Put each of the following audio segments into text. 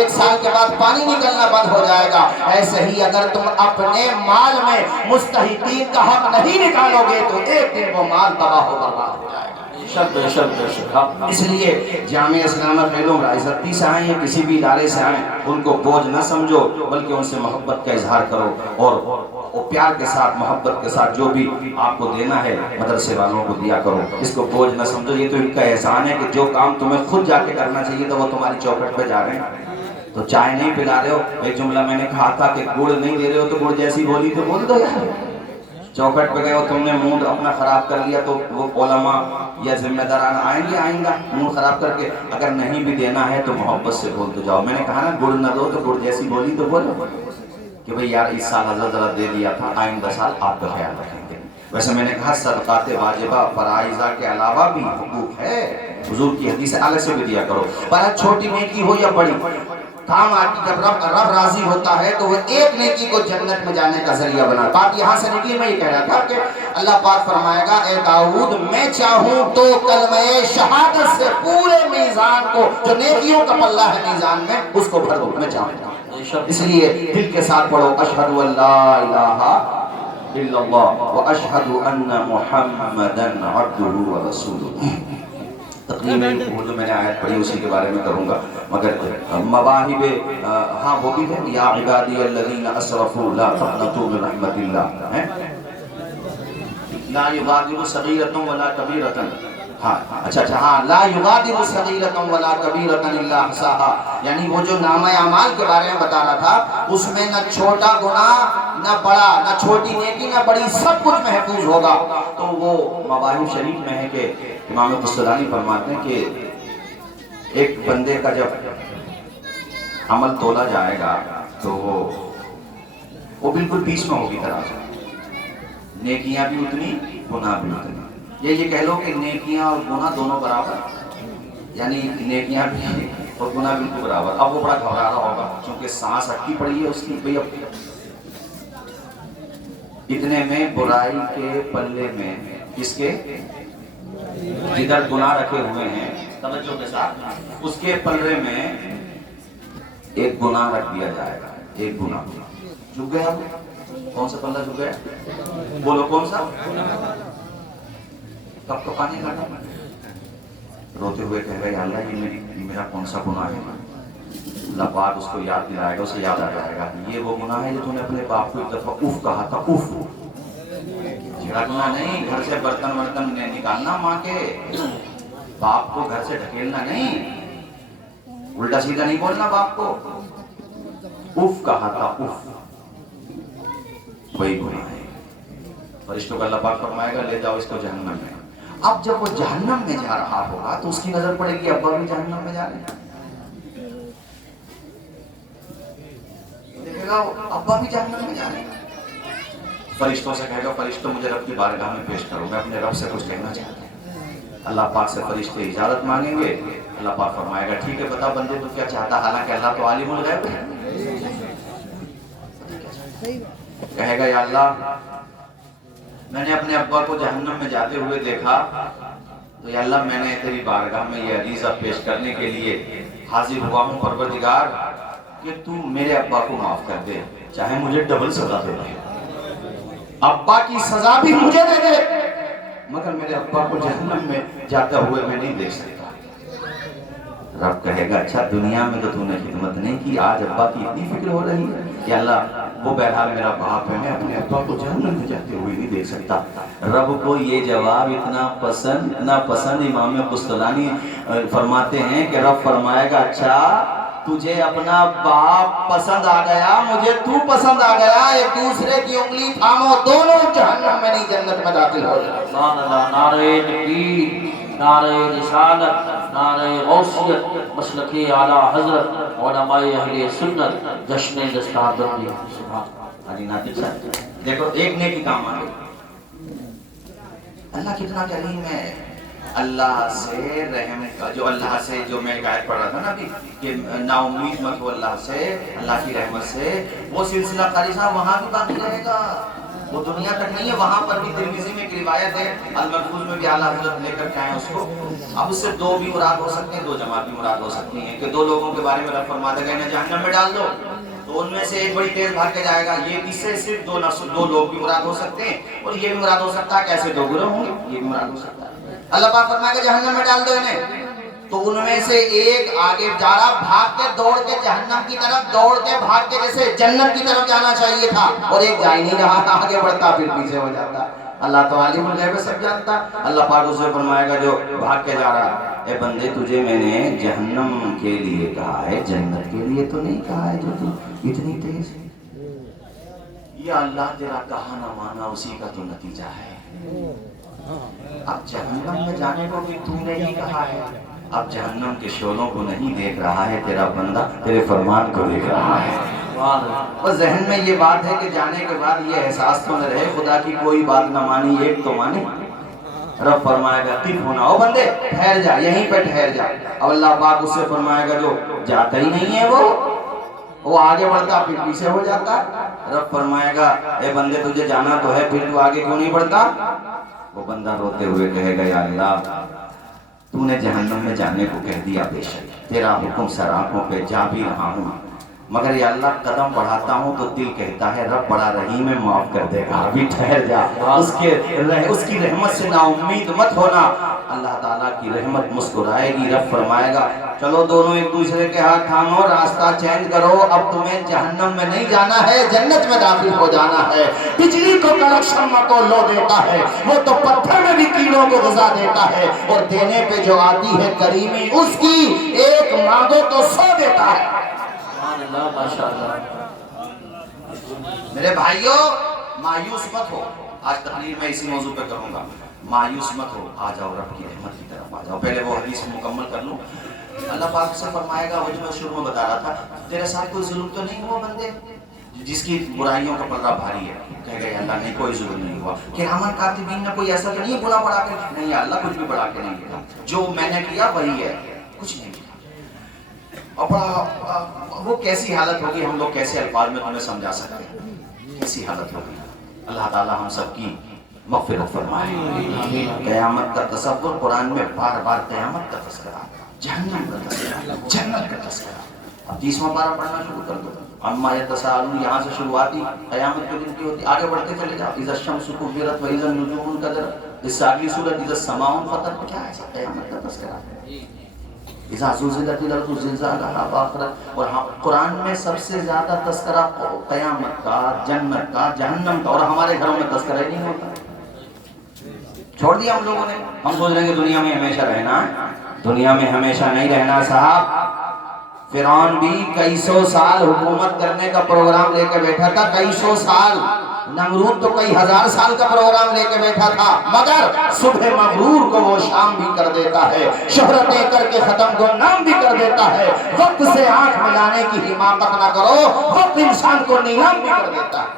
1 سال کے بعد پانی نکلنا بند ہو جائے گا۔ ایسے ہی اگر تم اپنے مال میں مستحقین کا حق نہیں نکالو گے تو ایک دن وہ مال تباہ و برباد ہو جائے گا۔ اس لیے جامعہ اسلامیہ خیلوں عزتی سے آئیں یا کسی بھی ادارے سے آئیں، ان کو بوجھ نہ سمجھو بلکہ ان سے محبت کا اظہار کرو، اور پیار کے ساتھ محبت کے ساتھ جو بھی آپ کو دینا ہے مدرسے والوں کو دیا کرو، اس کو بوجھ نہ سمجھو۔ یہ تو ان کا احسان ہے کہ جو کام تمہیں خود جا کے کرنا چاہیے تو وہ تمہاری چوکھٹ پہ جا رہے ہیں۔ تو چائے نہیں پلا رہے ہو، ایک جملہ میں نے کہا تھا کہ گڑ نہیں دے رہے ہو تو گڑ جیسی بولی تو بول دو یار۔ چوکھٹ پہ گئے ہو، تم نے موڈ اپنا خراب کر لیا تو وہ علماء یا ذمہ داران آئیں گے آئندہ موڈ خراب کر کے؟ اگر نہیں بھی دینا ہے تو محبت سے بول تو جاؤ۔ میں نے کہا نا گڑ نہ دو تو گڑ جیسی بولی تو بولو کہ بھئی یار اس سال حضرت ذرا دے دیا تھا، آئندہ سال آپ کا خیال رکھیں گے۔ ویسے میں نے کہا صدقات واجبہ فرائضہ کے علاوہ بھی حقوق ہے، حضور کی حدیث الگ سے بھی دیا کرو، پر چھوٹی نیکی ہو یا بڑی کام آتی، جب رب راضی ہوتا ہے تو وہ ایک نیکی کو جنت میں جانے کا ذریعہ بنا۔ بات یہاں سے نکلی، میں یہ کہہ رہا تھا کہ اللہ پاک فرمائے گا اے داؤد میں چاہوں تو کلمہ شہادت سے پورے میزان کو، جو نیکیوں کا پلہ ہے میزان میں، اس کو بھر دوں، میں چاہوں گا۔ اس لیے دل کے ساتھ پڑھو اشہد ان لا الہ الا اللہ واشہد ان محمدا عبدہ ورسولہ۔ تقریباً وہ جو میں نے آیت پڑھی اسی کے بارے میں کروں گا، مگر مواہب ہاں وہ بھی ہے، یا عبادی الذین اسرفوا لا تقنطوا من رحمت اللہ، لا یغادر صغیرۃ ولا کبیرۃ، ہاں اچھا ہاں، لا یغادر صغیرۃ ولا کبیرۃ الا احصاها، یعنی وہ جو نامہ اعمال کے بارے میں بتا رہا تھا اس میں نہ چھوٹا گناہ نہ بڑا، نہ چھوٹی نیکی نہ بڑی، سب کچھ محفوظ ہوگا۔ تو وہ مواہب شریف میں ہے کہ امام قسطلانی فرماتے ہیں کہ ایک بندے کا جب عمل تولا جائے گا تو وہ بالکل بیچ میں ہوگی ترازو، نیکیاں بھی اتنی گناہ بھی اتنی۔ یہ کہہ لو کہ نیکیاں اور گناہ دونوں برابر، یعنی نیکیاں بھی اور گناہ بالکل برابر۔ اب وہ بڑا گھبرا رہا ہوگا چونکہ سانس اٹکی پڑی ہے اس کی، بھئی اب اتنے میں برائی کے پلے میں کس کے، جدھر گناہ رکھے ہوئے ہیں توجہ کے ساتھ، اس کے پلے میں ایک گناہ رکھ دیا جائے گا، ایک گناہ جھک گیا۔ کون سا پلہ جھک گیا؟ بولو کون سا؟ کب کا پانی لگا؟ روتے ہوئے کہہ گئے اللہ یہ میرا کون سا گناہ ہے؟ اللہ پاک اس کو یاد دلائے گا، اسے یاد آ جائے گا یہ وہ گناہ ہے جو تم نے اپنے باپ کو ایک دفعہ اف کہا تھا، اف۔ جھڑکنا نہیں، گھر سے برتن ورتن نکالنا ماں کے، باپ کو گھر سے ڈھکیلنا نہیں، الٹا سیدھا نہیں بولنا باپ کو، اف کہا تھا اف، وہی گناہ ہے۔ فرشتوں کا اللہ پاک فرمائے گا لے جاؤ اس کو جہنم میں۔ اب جب وہ جہنم میں جا رہا ہوگا تو اس کی نظر پڑے گی ابا بھی جہنم میں جا رہے ہیں، دیکھے گا ابا بھی جہنم میں جا رہے ہیں، فرشتوں سے کہے گا فرشتوں مجھے رب کی بارگاہ میں پیش کرو، میں اپنے رب سے کچھ کہنا چاہتا ہوں۔ اللہ پاک سے فرشتے اجازت مانگیں گے، اللہ پاک فرمائے گا ٹھیک ہے بتا بندے تو کیا چاہتا، حالانکہ اللہ تو عالم الغیب ہے، کہے گا یا اللہ میں نے اپنے ابا کو جہنم میں جاتے ہوئے دیکھا تو یا اللہ میں نے تیری بارگاہ میں یہ عریضہ پیش کرنے کے لیے حاضر ہوا ہوں پروردگار کہ تو میرے ابا کو معاف کر دے، چاہے مجھے ڈبل سزا دے دے، ابا کی سزا بھی مجھے دے دے مگر میرے ابا کو جہنم میں جاتا ہوئے میں نہیں دیکھ سکتا۔ رب کہے گا اچھا دنیا میں تو تو نے خدمت نہیں کی، آج ابا کی اتنی فکر ہو رہی ہے کہ اللہ وہ بہرحال میرا باپ ہے، میں اپنے ابا کو جہنم میں جاتے ہوئے نہیں دیکھ سکتا۔ رب کو یہ جواب اتنا پسند امام قسطلانی فرماتے ہیں کہ رب فرمائے گا اچھا تجھے اپنا باپ پسند آ گیا، مجھے تو پسند آ گیا، ایک دوسرے کی انگلی تھامو، دونوں جہنم میں نہیں جنت میں داخل ہو جائے۔ سبحان اللہ، نعرہ تکبیر، نعرہ رسالت، نعرہ غوثیت، مسلک اعلیٰ حضرت، علماء اہل سنت، جشن دستار بندی۔ سبحان علی ناطق صاحب دیکھو ایک نیکی کام آ گئی، اللہ کتنا کریم ہے، اللہ سے رحم کا، جو اللہ سے جو میں ایک آیت پڑھ رہا تھا نا ابھی کہ نا امید مت ہو اللہ سے، اللہ کی رحمت سے، وہ سلسلہ قاری صاحب وہاں بھی باقی رہے گا، وہ دنیا تک نہیں ہے، وہاں پر بھی ترمذی میں ایک روایت ہے، الملفوظ میں بھی اعلیٰ حضرت لے کر کے آئے اس کو. اب اس سے دو بھی مراد ہو سکتے ہیں، دو جماعت بھی مراد ہو سکتی ہیں کہ دو لوگوں کے بارے میں رب فرماتا ہے انہیں جہنم میں ڈال دو، تو ان میں سے ایک بڑی تیز بھاگ کے جائے گا. یہ اس سے صرف دو لوگ بھی مراد ہو سکتے ہیں، اور یہ بھی مراد ہو سکتا ہے کہ ایسے دو گروہ ہوں گے، یہ بھی مراد ہو سکتا ہے. اللہ پاک فرمائے گا جہنم میں ڈال دو انہیں، تو ان میں سے ایک آگے جا رہا، بھاگ کے دوڑ کے جہنم کی طرف، دوڑ کے بھاگ کے جیسے جنت کی طرف جانا چاہیے تھا، اور ایک جا ہی نہیں رہا تھا، آگے بڑھتا پھر پیچھے ہو جاتا. اللہ تو عالم الغیب سب جانتا. اللہ پاک اسے فرمائے گا جو بھاگ کے جا رہا، اے بندے تجھے میں نے جہنم کے لیے کہا ہے، جنت کے لیے تو نہیں کہا ہے جو تو اتنی تیز ہے. یا اللہ تیرا کہا نہ مانا اسی کا تو نتیجہ ہے. اب جہنم میں جانے کو بھی تو نے ہی کہا ہے، اب جہنم کے شعلوں کو نہیں دیکھ رہا ہے تیرا بندہ، تیرے فرمان کو دیکھ رہا ہے. اور ذہن میں یہ بات ہے کہ جانے کے بعد یہ احساس تو نہ رہے خدا کی کوئی بات نہ مانی، ایک تو مانی. رب فرمائے گا قف ہونا، او بندے ٹھہر جا، یہیں پہ ٹھہر جا. اب اللہ پاک اس سے فرمائے گا جو جاتا ہی نہیں ہے وہ آگے بڑھتا پھر پیچھے ہو جاتا. رب فرمائے گا اے بندے تجھے جانا تو ہے، پھر تو آگے کیوں نہیں بڑھتا؟ وہ بندہ روتے ہوئے کہے گا یا اللہ تو نے جہنم میں جانے کو کہہ دیا، بے شک تیرا حکم سر آنکھوں پہ، جا بھی رہا ہوں، مگر یا اللہ قدم بڑھاتا ہوں تو دل کہتا ہے رب بڑا رحیم ہے، معاف کر دے گا، ابھی ٹھہر جا. اس کی رحمت سے نا امید مت ہونا. اللہ تعالیٰ کی رحمت مسکرائے گی. رب فرمائے گا چلو دونوں ایک دوسرے کے ہاتھ تھامو، راستہ چینج کرو، اب تمہیں جہنم میں نہیں جانا ہے، جنت میں داخل ہو جانا ہے. بجلی کو کڑک شمع کو لو دیتا ہے، وہ تو پتھر میں بھی کیڑوں کو غذا دیتا ہے، اور دینے پہ جو آتی ہے کریمی اس کی ایک مانگو تو 100 دیتا ہے. میرے بھائیوں مایوس مت ہو. آج تقریر میں اسی موضوع پہ کروں گا. مایوس مت ہو، آ جاؤ رب کی رحمت کی طرف آ جاؤ. پہلے وہ حدیث مکمل کر لوں. اللہ پاک سے فرمائے گا، وہ جو میں شروع میں بتا رہا تھا، تیرے ساتھ کوئی ظلم تو نہیں ہوا بندے جس کی برائیوں کا پلڑا بھاری ہے؟ کہہ گئے اللہ نہیں کوئی ظلم نہیں ہوا. کرامن کاتبین نے کوئی ایسا تو نہیں گناہ بڑھا کے نہیں؟ اللہ کچھ بھی بڑھا کے نہیں کیا، جو میں نے کیا وہی ہے، کچھ نہیں کیا. اور وہ کیسی حالت ہوگی، ہم لوگ کیسے الفاظ میں تمہیں سمجھا سکتے ہیں کیسی حالت ہوگی. اللہ تعالیٰ ہم سب کی مغفرت فرمائے. قیامت کا تصور قرآن میں بار بار قیامت کا تذکرہ، جہنم کا تذکرہ، جنت کا تذکرہ. اب 30واں پارہ پڑھنا شروع کر دو. اما یتساءلون یہاں سے شروعاتی قیامت کے دن کی ہوتی، آگے بڑھتے چلے جاؤ. اذا الشمس کورت واذا النجوم انکدرت، اس سے اگلی سورت اذا السماء انفطرت. کیا ہے قیامت کا تذکرہ ہے. اذا زلزلت الارض زلزالها واخرجت. اور قرآن میں سب سے زیادہ تذکرہ قیامت کا، جنت کا، جہنم کا، اور ہمارے گھروں میں تذکرہ ہی نہیں ہوتا. چھوڑ دیا ہم لوگوں نے. ہم سوچ رہے ہیں کہ دنیا میں ہمیشہ رہنا ہے. دنیا میں ہمیشہ نہیں رہنا صاحب. فرعون بھی کئی سو سال حکومت کرنے کا پروگرام لے کے بیٹھا تھا، کئی سو سال. نمرود تو کئی ہزار سال کا پروگرام لے کے بیٹھا تھا، مگر صبح مغرور کو وہ شام بھی کر دیتا ہے، شہرتیں کر کے ختم کو نام بھی کر دیتا ہے. وقت سے آنکھ ملانے کی حماقت نہ کرو، وقت انسان کو نیلام بھی کر دیتا ہے.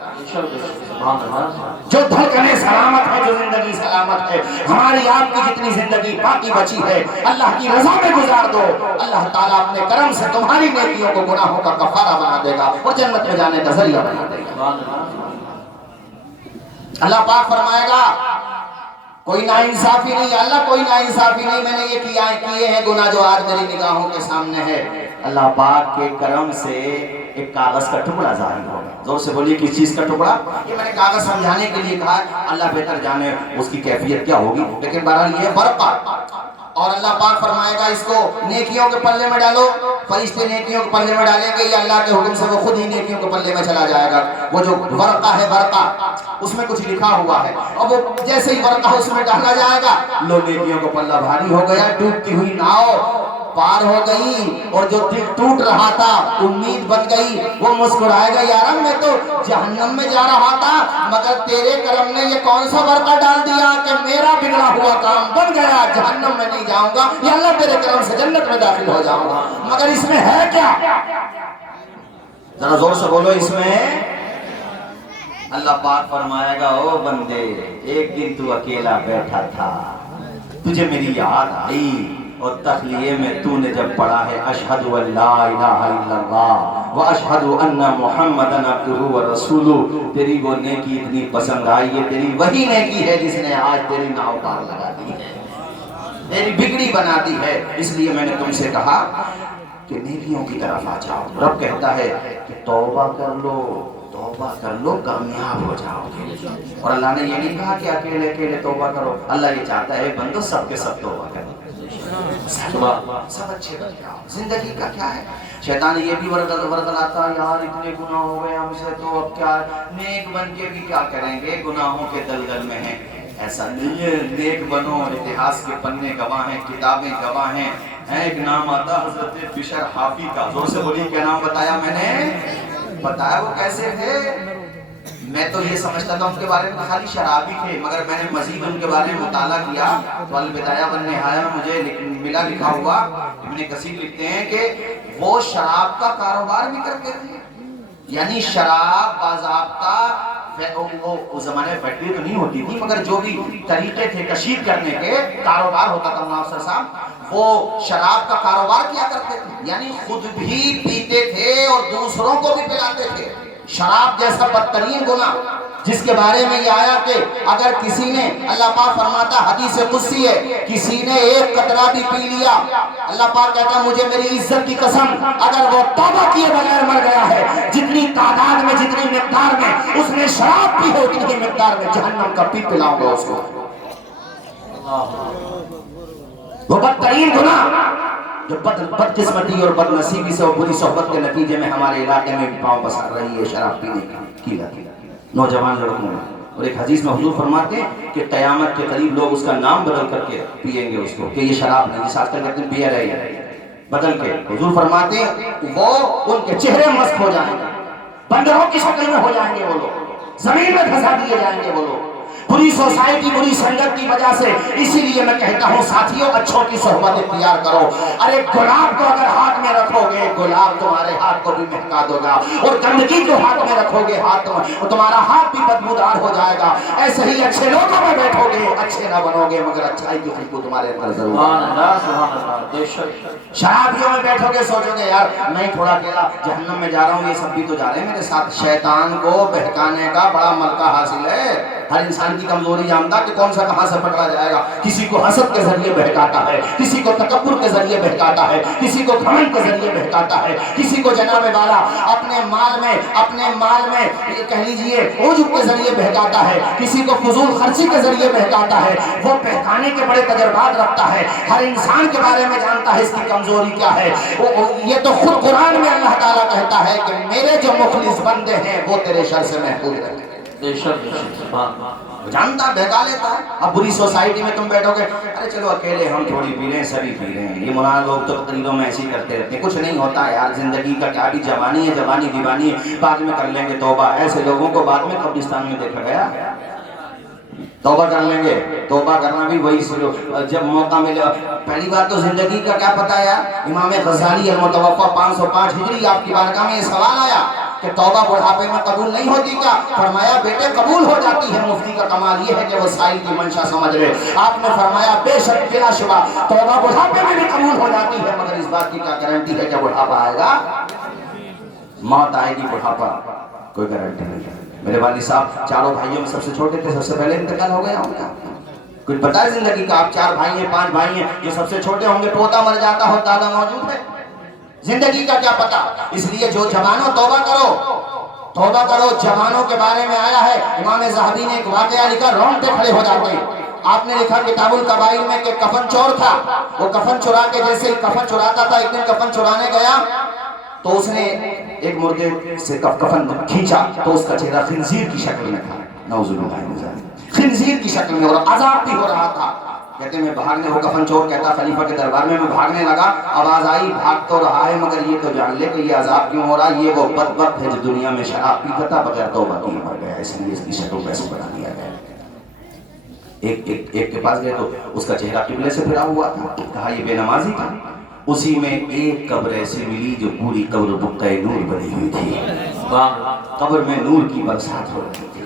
جو دھڑکنیں سلامت ہے، جو زندگی سلامت ہے، ہماری آپ کی جتنی زندگی باقی بچی ہے اللہ کی رضا میں گزار دو. اللہ تعالیٰ اپنے کرم سے تمہاری نیکیوں کو گناہوں کا کفارہ بنا دے گا اور جنت میں جانے کا ذریعہ بنا دے گا. اللہ پاک فرمائے گا کوئی ناانصافی نہیں، اللہ کوئی ناانصافی نہیں، میں نے یہ کیے ہیں گناہ جو آج میری نگاہوں کے سامنے ہے. اللہ پاک کے کرم سے ایک کاغذ کا ٹکڑا ظاہر ہوگا. زور سے بولیے کس چیز کا ٹکڑا؟ یہ میں نے کاغذ سمجھانے کے لیے کہا، اللہ بہتر جانے اس کی کیفیت کیا ہوگی، لیکن بہرحال یہ برقع. اور اللہ پاک فرمائے گا اس کو نیکیوں کے پلے میں ڈالو، فرشتے نیکیوں کے پلے میں ڈالیں گے، یا اللہ کے حکم سے وہ خود ہی نیکیوں کے پلے میں چلا جائے گا. وہ جو ورقہ ہے، ورقہ اس میں کچھ لکھا ہوا ہے، اور وہ جیسے ہی ورقہ اس میں ڈالا جائے گا، لو نیکیوں کا پلہ بھاری ہو گیا، ڈوبتی ہوئی ناؤ پار ہو گئی، اور جو دل ٹوٹ رہا تھا امید بن گئی. وہ مسکرائے گا یار میں تو جہنم میں جا رہا تھا، مگر تیرے کرم نے یہ کون سا ورقہ ڈال دیا کہ میرا بگڑا ہوا کام بن گیا، جہنم میں نہیں جاؤں گا، یا اللہ تیرے کرم سے جنت میں داخل ہو جاؤں گا. مگر اس میں ہے کیا؟ ذرا زور سے بولو اس میں. اللہ پاک فرمائے گا او بندے ایک دن تو اکیلا بیٹھا تھا، تجھے میری یاد آئی اور تخلیے میں تو نے جب پڑھا ہے اشہدو ان لا الہ الا اللہ و اشہدو ان محمدن عبدہ و رسولہ، تیری وہ نیکی اتنی پسند آئی ہے، تیری وہی نیکی ہے جس نے آج تیری ناؤ پار لگا دی ہے، تیری بگڑی بنا دی ہے۔ اس لیے میں نے تم سے کہا کہ نیکیوں کی طرف آ جاؤ۔ رب کہتا ہے کہ توبہ کر لو کامیاب ہو جاؤ گے۔ اور اللہ نے یہ نہیں کہا کہ اکیلے اکیلے توبہ کرو، اللہ یہ چاہتا ہے بندو سب کے سب توبہ کرو، سب اچھے بن جاؤ۔ زندگی کا کیا ہے؟ شیطان یہ بھی ورگلاتا ہے یار اتنے گناہ ہو گئے ہم سے، تو اب کیا نیک بن کے بھی کیا کریں گے، گناہوں کے دلدل میں ہیں۔ ایسا نہیں ہے، نیک بنو، اتہاس کے پنے گواہ ہیں، کتابیں گواہ ہیں۔ ایک نام آتا حضرت بشر حافی کا، زور سے بولی کیا نام بتایا میں نے؟ بتایا وہ کیسے تھے؟ میں تو یہ سمجھتا تھا ان کے بارے میں خالی شرابی تھے، مگر میں نے مزید ان کے بارے میں مطالعہ کیا تو البدایہ والنہایہ میں مجھے ملا لکھا ہوا، ابن کثیر لکھتے ہیں کہ وہ شراب کا کاروبار بھی کرتے تھے، یعنی شراب باضابطہ، وہ اس زمانے فیکٹری تو نہیں ہوتی تھی مگر جو بھی طریقے تھے کشید کرنے کے، کاروبار ہوتا تھا منافسر صاحب، وہ شراب کا کاروبار کیا کرتے تھے، یعنی خود بھی پیتے تھے اور دوسروں کو بھی پلاتے تھے۔ شراب جیسا بدترین گناہ جس کے بارے میں یہ آیا کہ اگر کسی نے، اللہ پاک فرماتا حدیث قدسی ہے، کسی نے ایک قطرہ بھی پی لیا، اللہ پاک کہتا ہے مجھے میری عزت کی قسم اگر وہ توبہ کیے بغیر مر گیا ہے، جتنی تعداد میں جتنی مقدار میں اس نے شراب پی ہے اتنی مقدار میں جہنم کا پیپ پلاؤں گا اس کو۔ وہ بدترین گناہ جو بد قسمتی اور بد نصیبی سے اور بری صحبت کے نتیجے میں ہمارے علاقے میں پاؤں پسر رہی ہے، شراب پینے کی لت نوجوان لڑکوں میں۔ اور ایک حدیث میں حضور فرماتے ہیں کہ قیامت کے قریب لوگ اس کا نام بدل کر کے پیئیں گے اس کو، کہ یہ شراب نہیں، جس آج کل کہتے ہیں بیئر ہے، بدل کے حضور فرماتے ہیں وہ ان کے چہرے مسخ ہو جائیں گے، بندروں کی شکل میں ہو جائیں گے وہ لوگ، زمین میں دھسا دیے جائیں گے وہ لوگ، بری سوسائٹی بری سنگت کی وجہ سے۔ اسی لیے میں کہتا ہوں ساتھیوں اچھوں کی صحبت اختیار کرو۔ ارے گلاب کو اگر ہاتھ میں رکھو گے گلاب تمہارے ہاتھ کو بھی مہکا دے گا، اور گندگی کو ہاتھ میں رکھو گے تمہارا ہاتھ بھی بدبودار ہو جائے گا۔ ایسے ہی اچھے لوگوں میں بیٹھو گے اچھے نہ بنو گے مگر اچھائی کی خوشبو تمہارے اندر ضرور ہے۔ شرابیوں میں بیٹھو گے سوچو گے یار میں تھوڑا اکیلا جہنم میں جا رہا ہوں، یہ سب بھی تو جا رہے ہیں میرے ساتھ۔ شیطان کو بہکانے کا بڑا ملکہ حاصل ہے، ہر انسان کی کمزوری جانتا کہ کون سا کہاں سے پکڑا جائے گا۔ کسی کو حسد کے ذریعے بہکاتا ہے، کسی کو تکبر کے ذریعے بہکاتا ہے، کسی کو گھمنڈ کے ذریعے بہکاتا ہے، کسی کو جناب والا اپنے مال میں کہہ لیجئے عجب کے ذریعے بہکاتا ہے، کسی کو فضول خرچی کے ذریعے بہکاتا ہے۔ وہ بہکانے کے بڑے تجربات رکھتا ہے، ہر انسان کے بارے میں جانتا ہے اس کی کمزوری کیا ہے۔ یہ تو خود قرآن میں اللہ تعالیٰ کہتا ہے کہ میرے جو مخلص بندے ہیں وہ تیرے شر سے محفوظ رہیں گے۔ جانتا بہکا لیتا ہے۔ اب بری سوسائٹی میں تم بیٹھو گے ارے چلو اکیلے ہم تھوڑی پی رہے ہیں سبھی پی رہے ہیں، یہ مولانا لوگ تو تقریروں میں ایسے ہی کرتے رہتے ہیں، کچھ نہیں ہوتا ہے یار، زندگی کا کیا، بھی جوانی ہے، جوانی دیوانی ہے، بعد میں کر لیں گے توبہ۔ ایسے لوگوں کو بعد میں قبرستان میں دیکھا گیا، توبہ کر لیں گے، توبہ کرنا بھی وہی جب موقع ملے۔ پہلی بات تو زندگی کا کیا پتہ ہے یار، امام غزالی المتوفی 505 ہجری آپ کی بارگاہ میں یہ سوال آیا کہ توبہ بڑھاپے میں قبول نہیں ہوتی کیا؟ فرمایا بیٹے قبول ہو جاتی ہے، مفتی کا کمال یہ ہے کہ وہ سائل کی منشا سمجھ لے۔ آپ نے فرمایا بے شک بلا شبہ توبہ بڑھاپے میں بھی قبول ہو جاتی ہے، مگر اس بات کی کیا گارنٹی ہے کہ بڑھاپا آئے گا؟ موت آئے گی، بڑھاپا کوئی گارنٹی نہیں۔ میرے والد صاحب چاروں بھائیوں میں سب سے چھوٹے تھے، سب سے پہلے انتقال ہو گیا ان کا۔ کچھ پتا ہے زندگی کا؟ آپ 4 بھائی ہیں 5 بھائی ہیں، جو سب سے چھوٹے ہوں گے پوتا مر جاتا ہو، دادا موجود ہے، زندگی کا کیا پتا۔ اس لیے جو جوانوں توبہ کرو، جوانوں کے بارے میں آیا ہے۔ امام ذہبی نے ایک واقعہ لکھا، رونگٹے کھڑے ہو جاتے ہیں۔ آپ نے لکھا کتاب القبائل میں کہ کفن چور تھا، وہ کفن چرا کے جیسے ہی کفن چراتا تھا، ایک دن کفن چرانے گیا تو اس نے ایک مردے سے کفن کھینچا تو اس کا چہرہ خنزیر کی شکل میں تھا، نعوذ باللہ من ذالک، خنزیر کی شکل میں، اور عذاب بھی ہو رہا تھا۔ کہتے ہیں میں بھاگنے، وہ کفن چور کہتا خلیفہ کے دربار میں بھاگنے لگا، آواز آئی بھاگ تو رہا ہے مگر یہ تو جان لے کہ یہ عذاب کیوں ہو رہا ہے، یہ وہ بدبخت ہے جو دنیا میں شراب پیتا تھا بغیر توبہ کیے مر گیا، اس لیے اس کی شکل کیسے بنا دیا گیا۔ ایک کے پاس گئے تو اس کا چہرہ قبلے سے پھرا ہوا تھا، کہا یہ بے نمازی تھا۔ اسی میں ایک قبر ایسی ملی جو پوری قبر بقعہ نور بنی ہوئی تھی، قبر میں نور کی برسات ہو رہی تھی،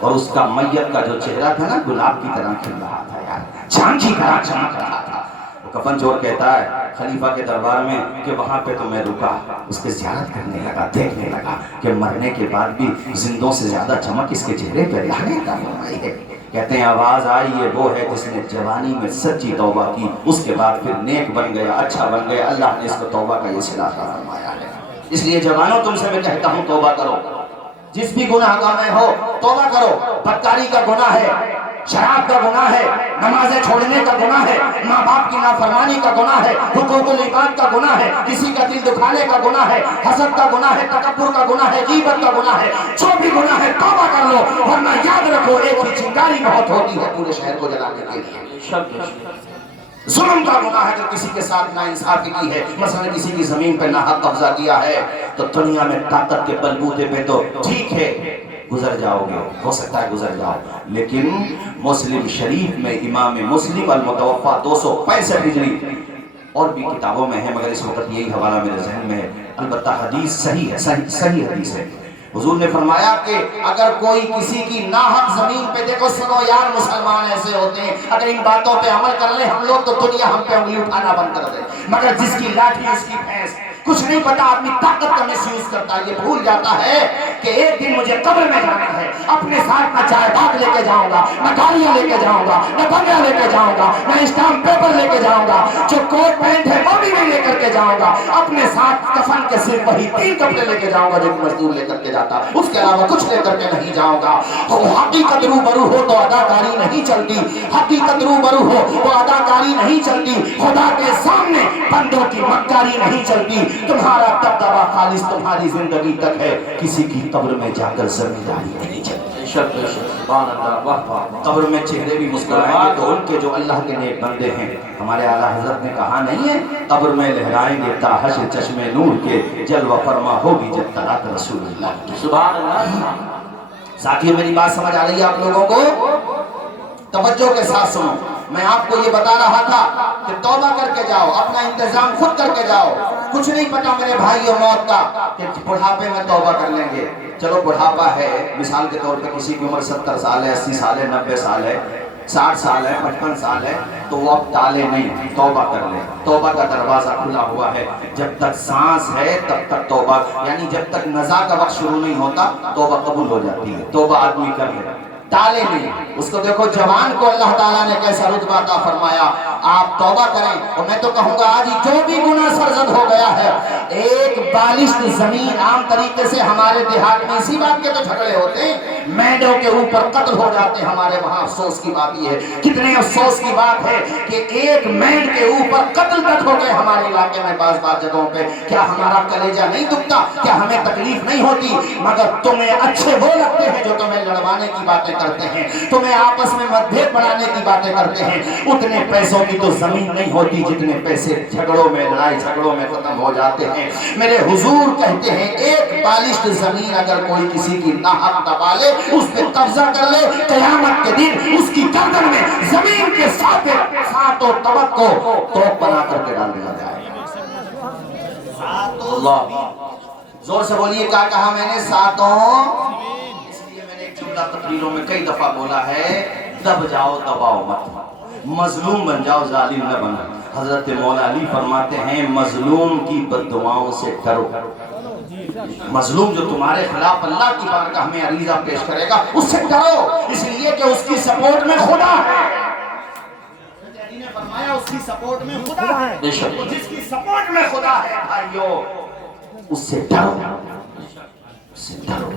اور اس کا میت کا جو چہرہ تھا نا گلاب کی طرح کھل رہا تھا یار، چاند کی طرح چمک رہا تھا۔ کفن چور کہتا ہے خلیفہ کے دربار میں کہ وہاں پہ تو میں رکا، اس کے زیارت کرنے لگا، دیکھنے لگا کہ مرنے کے بعد بھی زندوں سے زیادہ چمک اس کے چہرے پہ اللہ نے عطا فرمائی ہے۔ کہتے ہیں آواز آئی یہ وہ ہے جس نے جوانی میں سچی توبہ کی، اس کے بعد پھر نیک بن گیا، اچھا بن گیا، اللہ نے اس کو توبہ کا یہ صلہ عطا فرمایا ہے۔ اس لیے جوانوں تم سے میں کہتا ہوں توبہ کرو، جس بھی گناہ گار میں ہو توبہ کرو۔ بدکاری کا گناہ ہے، شراب کا گناہ ہے، نمازیں چھوڑنے کا گناہ ہے، ماں باپ کی نافرمانی کا گناہ ہے، حقوق العباد کا گناہ ہے، کسی کا دل دکھانے کا گناہ ہے، حسد کا گناہ ہے، تکبر کا گناہ ہے، غیبت کا گناہ ہے، جو بھی گناہ ہے توبہ کر لو، ورنہ یاد رکھو ایک ہی چنگاری بہت ہوتی ہے پورے شہر کو جلانے کے لیے۔ ظلم کا گناہ ہے، اگر کسی کے ساتھ ناانصافی کی ہے، مثلا کسی کی زمین پہ ناحق قبضہ کیا ہے، تو دنیا میں طاقت کے بلبوتے پہ تو ٹھیک ہے گزر جاؤ گے، ہو سکتا ہے گزر جاؤ، لیکن مسلم شریف میں امام مسلم المتوفا 265 ہجری اور بھی کتابوں میں ہے مگر اس وقت یہی حوالہ میرے ذہن میں ہے، البتہ حدیث صحیح ہے، صحیح حدیث ہے۔ حضور نے فرمایا کہ اگر کوئی کسی کی ناحق زمین پہ، دیکھو سنو یار مسلمان ایسے ہوتے ہیں، اگر ان باتوں پہ عمل کر لیں ہم لوگ تو دنیا ہم پہ انگلی اٹھانا بند کر دے، مگر جس کی لاٹھی اس کی بھینس، کچھ نہیں پتا اپنی طاقت کا مس یوز کرتا ہے، یہ بھول جاتا ہے کہ ایک دن مجھے قبر میں جانا ہے، اپنے ساتھ نہ چائے بات لے کے جاؤں گا، نہ گاڑیاں لے کے جاؤں گا، نہ بنگلہ لے کے جاؤں گا، نہ اسٹامپ پیپر لے کے جاؤں گا، جو کوٹ پینٹ ہے وہ بھی نہیں لے کر کے جاؤں گا، اپنے ساتھ کفن کے صرف وہی 3 کپڑے لے کے جاؤں گا جو مزدور لے کر کے جاتا، اس کے علاوہ کچھ لے کر کے نہیں جاؤں گا۔ تو حقیقت روبرو ہو تو اداکاری نہیں چلتی، حقیقت روبرو ہو تو اداکاری نہیں چلتی، خدا کے سامنے بندوں کی مکاری نہیں چلتی، تمہارا دبدبا خالص تمہاری زندگی تک ہے، کسی کی قبر میں جا کر زمینداری نہیں چلتی۔ قبر میں چہرے بھی مسکرائیں گے تو ان کے جو اللہ کے نیک بندے ہیں، ہمارے اعلیٰ حضرت نے کہا نہیں ہے قبر میں لہرائیں گے تا حشر چشمے نور کے، جلوہ فرما ہوگی جب طلعت رسول اللہ کی۔ سبحان اللہ۔ ساتھیوں میری بات سمجھ آ رہی ہے آپ لوگوں کو؟ توجہ کے ساتھ سنو، میں آپ کو یہ بتا رہا تھا کہ توبہ کر کے جاؤ، اپنا انتظام خود کر کے جاؤ، کچھ نہیں پتا میرے بھائیوں موت کا کہ بڑھاپے میں توبہ کر لیں گے، چلو بڑھاپا ہے، مثال کے طور پہ کسی کی عمر 70 سال ہے، 80 سال ہے، 90 سال ہے، 60 سال ہے، 55 سال ہے، تو وہ اب ٹالے نہیں، توبہ کر لیں، توبہ کا دروازہ کھلا ہوا ہے، جب تک سانس ہے تب تک توبہ، یعنی جب تک نزا کا وقت شروع نہیں ہوتا توبہ قبول ہو جاتی ہے، توبہ آدمی کر لے، ٹالے نہیں۔ اس کو دیکھو جوان کو اللہ تعالیٰ نے کیسا رتبہ عطا فرمایا، آپ توبہ کریں، اور میں تو کہوں گا آج جو بھی گناہ سرزد ہو گیا ہے، ایک بالشت زمین، عام طریقے سے ہمارے دیہات میں اسی بات کے تو جھگڑے ہوتے ہیں، مینڈوں کے اوپر قتل ہو جاتے ہیں، ہمارے وہاں افسوس کی بات یہ ہے، کتنے افسوس کی بات ہے کہ ایک مینڈ کے اوپر قتل تک ہو گئے ہمارے علاقے میں بعض جگہوں پہ۔ کیا ہمارا کلیجہ نہیں دکھتا؟ کیا ہمیں تکلیف نہیں ہوتی؟ مگر تمہیں اچھے وہ لگتے ہیں جو تمہیں لڑوانے کی باتیں کرتے ہیں، تمہیں آپس میں متبھید بڑھانے کی باتیں کرتے ہیں۔ اتنے پیسوں کی تو زمین نہیں ہوتی جتنے پیسے جھگڑوں میں، لڑائی جھگڑوں میں ختم ہو جاتے ہیں۔ میرے حضور کہتے ہیں ایک بالشت زمین اگر کوئی کسی کی ناحق دبا لے، اس پہ قبضہ کر لے، قیامت کے دن اس کی گردن میں زمین کے ساتوں طبق کو توپ بنا کر کے ڈال دیا جائے گا۔ اللہ زور سے بولیے، کیا کہا میں نے؟ ساتوں۔ اس لیے میں نے ایک جملہ تقریروں میں کئی دفعہ بولا ہے، دب جاؤ دباؤ مت، مظلوم بن جاؤ ظالم نہ بنا۔ حضرت مولا علی فرماتے ہیں مظلوم کی بد دعاؤں سے ڈرو، مظلوم جو تمہارے خلاف اللہ کی بارگاہ میں عریضہ پیش کرے گا اس سے ڈرو، اس لیے کہ اس کی سپورٹ میں خدا ہے۔ نے فرمایا اس کی سپورٹ میں خدا ہے، جس کی سپورٹ میں خدا ہے بھائیو اس سے ڈرو، اس سے ڈرو۔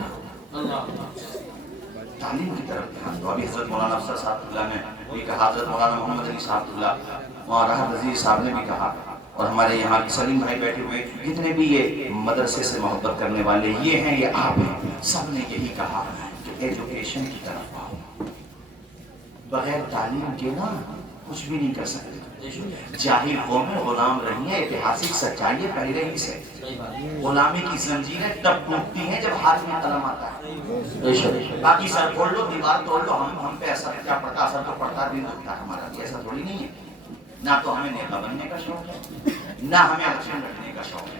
تعلیم کی طرف دھیان دو۔ ابھی حضرت مولانا افسر صاحب اللہ نے بھی کہا، حضرت مولانا محمد علی صاحب اللہ اور راحت وزیر صاحب نے بھی کہا، اور ہمارے یہاں سلیم بھائی بیٹھے ہوئے جتنے بھی یہ مدرسے سے محبت کرنے والے یہ ہیں، یہ آپ ہیں، سب نے یہی کہا کہ ایجوکیشن کی طرف آؤ، بغیر تعلیم کے نا کچھ بھی نہیں کر سکتے۔ جاہل قومیں غلام رہی ہیں، اتہاسک سچائی پہلے ہی سے، غلامی کی زنجیریں تب ٹوٹتی ہیں جب ہاتھ میں قلم آتا ہے۔ باقی سر پھوڑ لو، دیوار توڑ لو، ہم پہ اثر کیا پڑتا؟ اثر تو پڑتا بھی دکھتا ہے ہمارا، ایسا تھوڑی نہیں ہے۔ نہ تو ہمیں نیتا بننے کا شوق ہے، نہ ہمیں الیکشن لڑنے کا شوق ہے،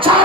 4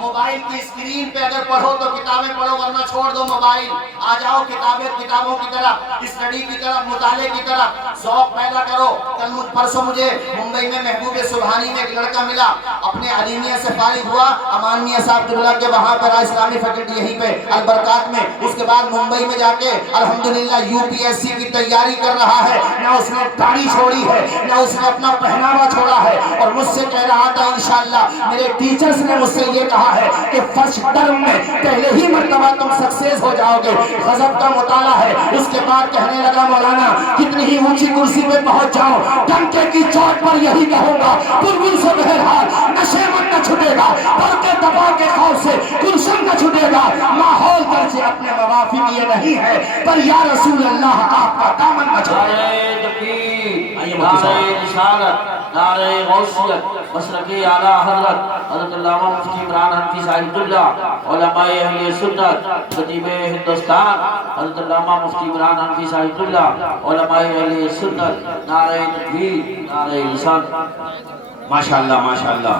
موبائل کی اسکرین پہ اگر پڑھو تو کتابیں پڑھو، ورنہ چھوڑ دو موبائل، آ جاؤ کتابوں کی طرف، اسٹڈی کی طرف، مطالعے کی طرف ذوق پیدا کرو۔ کل پرسوں مجھے ممبئی میں محبوب سبحانی میں ایک لڑکا ملا، اپنے علیمیہ سے فارغ ہوا، امان میاں صاحب کے وہاں پر اسلامی فیکلٹی یہیں پہ البرکات میں، اس کے بعد ممبئی میں جا کے الحمدللہ UPSC کی تیاری کر رہا ہے، نہ اس نے داڑھی چھوڑی ہے، نہ اس نے اپنا پہناوا چھوڑا ہے، اور مجھ سے کہہ رہا تھا انشاءاللہ میرے ٹیچرز نے مجھ سے یہ کہا ہے کہ فرسٹ ٹرم میں پہلے ہی مرتبہ تم سکسیس ہو جاؤ گے، غضب کا مطالعہ ہے۔ اس کے بعد کہنے لگا مولانا کتنی ہی اونچی کرسی پہ پہنچ جاؤ، ڈنکے کی چوٹ پر یہی کہوں گا بلبل سے بہرحال نشے من نہ چھٹے گا، پر کے دبا کے خوف سے گلشن نہ چھٹے گا، ماحول درجے اپنے موافق یہ نہیں ہے، پر یا رسول اللہ آپ کا دامن نہ چھٹے گا۔ نعرہ تکبیر، نعرہ رسالت، نعرہ غوثیت، مسلک اعلیٰ حضرت علامہ مفتی عمران حنفی صاحب اللہ، علماء اہل سنت، خطیب ہندوستان حضرت علامہ مفتی عمران حنفی صاحب اللہ، علماء اہل سنت، نعرہ تکبیر، نعرہ رسالت۔ ماشاءاللہ ماشاءاللہ،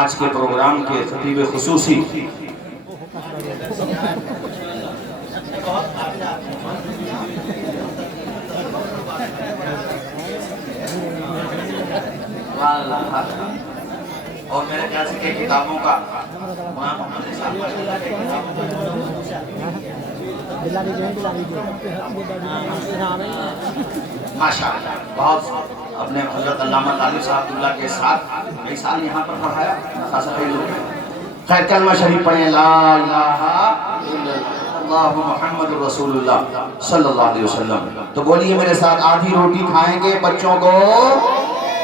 آج کے پروگرام کے خطیب خصوصی اور میرے خیال سے کہ کتابوں کا ماشاءاللہ بہت اپنے حضرت علامہ طالب صاحب اللہ کے ساتھ کئی سال یہاں پر پڑھایا، خاصا کئی لوگ۔ خیر کلمہ شریف پڑھیں، لا الہ الا اللہ محمد رسول اللہ صلی اللہ علیہ وسلم۔ تو بولیے میرے ساتھ، آدھی روٹی کھائیں گے بچوں کو،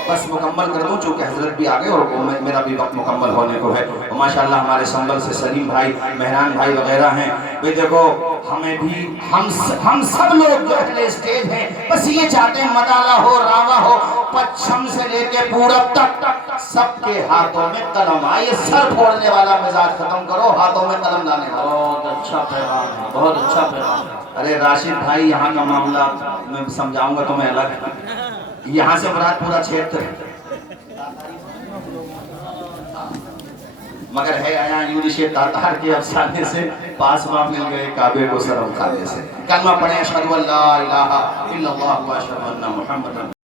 بس مکمل کر دوں چونکہ حضرت بھی آگے اور میرا بھی وقت مکمل ہونے کو ہے۔ ماشاءاللہ ہمارے سنبل سے سلیم بھائی، مہران بھائی وغیرہ ہیں، بھئی دیکھو ہمیں بھی ہم سب لوگ جو اہل اسٹیج ہیں بس یہ چاہتے ہیں مدالہ ہو، راوہ ہو، پچھم سے لے کے پورب تک سب کے ہاتھوں میں قلم آئے، سر پھوڑنے والا مزاج ختم کرو، ہاتھوں میں قلم لانے والا۔ بہت اچھا پیغام ہے، بہت اچھا پیغام ہے۔ ارے راشد بھائی یہاں کا معاملہ میں سمجھاؤں گا تمہیں الگ، یہاں سے مراد پورا چھیتر ہے، مگر ہے آیا یونش تاتار کے افسانے سے پاسباں مل گئے کعبے کو سرم کھانے سے۔ کلمہ پڑھیں، اشہدو ان لا الہ الا اللہ و اشہدو ان محمد